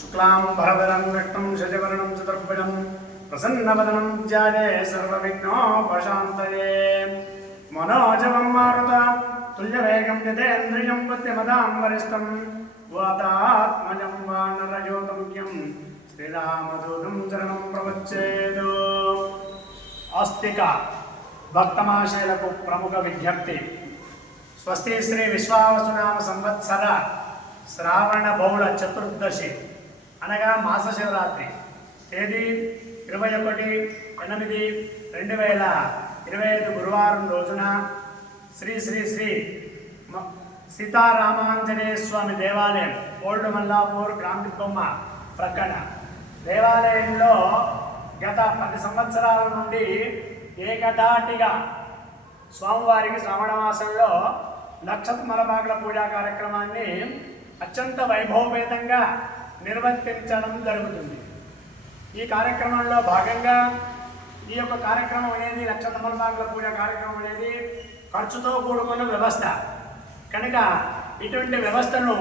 శుక్లాం భరదరం విష్ణుం శశివర్ణం చతుర్భుజం ప్రసన్నవదనం ధ్యాయే సర్వవిఘ్నోపశాంతయే మనోజవం మారుత తుల్యవేగం నితేంద్రియం బుద్ధిమదాం వరిష్టం వాతాత్మజం వానరయోగముఖ్యం శ్రీరామదూతం చరణం ప్రవచ్చేదు. ఆస్తిక భక్తమాశయులకు ప్రముఖ విజ్ఞప్తి స్వస్తి శ్రీ విశ్వావసునామ సంవత్సర శ్రావణ బహుళ చతుర్దశి అనగా మాస శివరాత్రి తేదీ ఇరవై ఒకటి ఎనిమిది రెండు వేల ఇరవై ఐదు గురువారం రోజున శ్రీ శ్రీ శ్రీ సీతారామాంజనేయ స్వామి దేవాలయం ఓల్డ్ మల్లాపూర్ గ్రామ బొమ్మ ప్రక్కన. దేవాలయంలో గత పది సంవత్సరాల నుండి ఏకధాటిగా స్వామివారికి శ్రావణ మాసంలో నక్షత్రమలపాకుల పూజా కార్యక్రమాన్ని అత్యంత వైభవపేతంగా నిర్వర్తించడం జరుగుతుంది. ఈ కార్యక్రమంలో భాగంగా ఈ యొక్క కార్యక్రమం అనేది నక్షత్రమలపాకుల పూజ కార్యక్రమం అనేది ఖర్చుతో కూడుకున్న వ్యవస్థ. కనుక ఇటువంటి వ్యవస్థను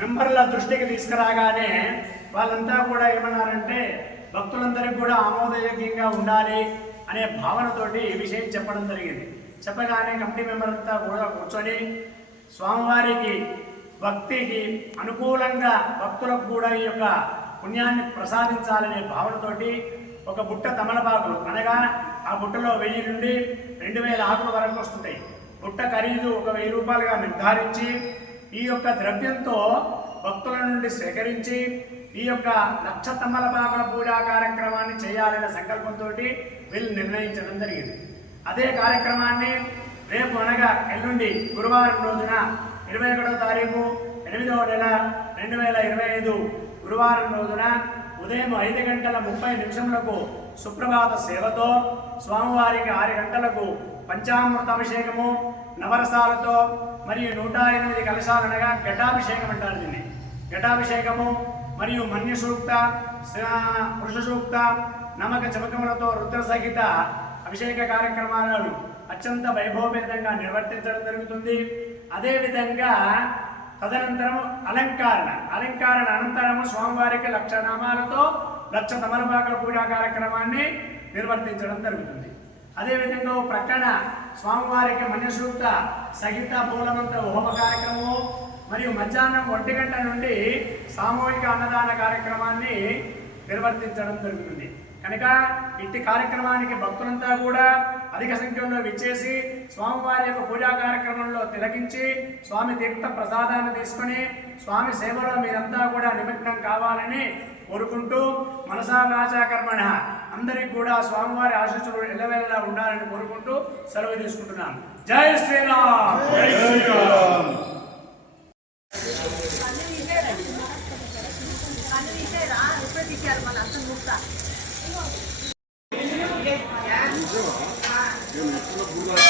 మెంబర్ల దృష్టికి తీసుకురాగానే వాళ్ళంతా కూడా ఏమన్నారంటే భక్తులందరికీ కూడా ఆమోదయోగ్యంగా ఉండాలి అనే భావనతోటి ఈ విషయం చెప్పడం జరిగింది. చెప్పగానే కమిటీ మెంబర్ అంతా కూడా కూర్చొని స్వామివారికి భక్తికి అనుకూలంగా భక్తులకు కూడా ఈ యొక్క పుణ్యాన్ని ప్రసాదించాలనే భావనతోటి ఒక బుట్ట తమలపాకులు అనగా ఆ బుట్టలో వెయ్యి నుండి రెండు వేల ఆకుల వరకు వస్తుంటాయి. బుట్ట ఖరీదు ఒక వెయ్యి రూపాయలుగా నిర్ధారించి ఈ యొక్క ద్రవ్యంతో భక్తుల నుండి సేకరించి ఈ యొక్క లక్ష తమలపాకుల పూజా కార్యక్రమాన్ని చేయాలనే సంకల్పంతో వీళ్ళు నిర్ణయించడం జరిగింది. అదే కార్యక్రమాన్ని రేపు అనగా ఎల్లుండి గురువారం రోజున ఇరవై ఒకటో తారీఖు ఎనిమిదవ నెల రెండు వేల ఇరవై ఐదు గురువారం రోజున ఉదయం ఐదు గంటల ముప్పై నిమిషములకు సుప్రభాత సేవతో స్వామివారికి ఆరు గంటలకు పంచామృత అభిషేకము నవరసాలతో మరియు నూట ఎనిమిది కలశాలు అనగా ఘటాభిషేకం అంటారు దీన్ని. ఘటాభిషేకము మరియు మన్య సూక్త పురుష సూక్త నమక చమకములతో రుద్ర సహిత అభిషేక కార్యక్రమాలను అత్యంత వైభవపేతంగా నిర్వర్తించడం జరుగుతుంది. అదేవిధంగా తదనంతరము అలంకారణ. అలంకారణ అనంతరము స్వామివారికి లక్ష నామాలతో లక్ష తమలపాకుల పూజా కార్యక్రమాన్ని నిర్వర్తించడం జరుగుతుంది. అదేవిధంగా ప్రక్కన స్వామివారికి మన్యసూక్త సహిత మూలమంత హోమ కార్యక్రమము మరియు మధ్యాహ్నం ఒంటి గంట నుండి సామూహిక అన్నదాన కార్యక్రమాన్ని నిర్వర్తించడం జరుగుతుంది. కనుక ఇట్టి కార్యక్రమానికి భక్తులంతా కూడా అధిక సంఖ్యలో విచ్చేసి స్వామివారి యొక్క పూజా కార్యక్రమంలో తిలకించి స్వామి తీర్థ ప్రసాదాన్ని తీసుకొని స్వామి సేవలో మీరంతా కూడా నిమగ్నం కావాలని కోరుకుంటూ మనసా నాచాకర్మణ అందరికీ కూడా స్వామివారి ఆశీస్సులు ఎల్లవేళలా ఉండాలని కోరుకుంటూ సెలవు తీసుకుంటున్నాం. జై శ్రీరామ్! జై శ్రీరామ్! అర్థం చూస్తా గురువారం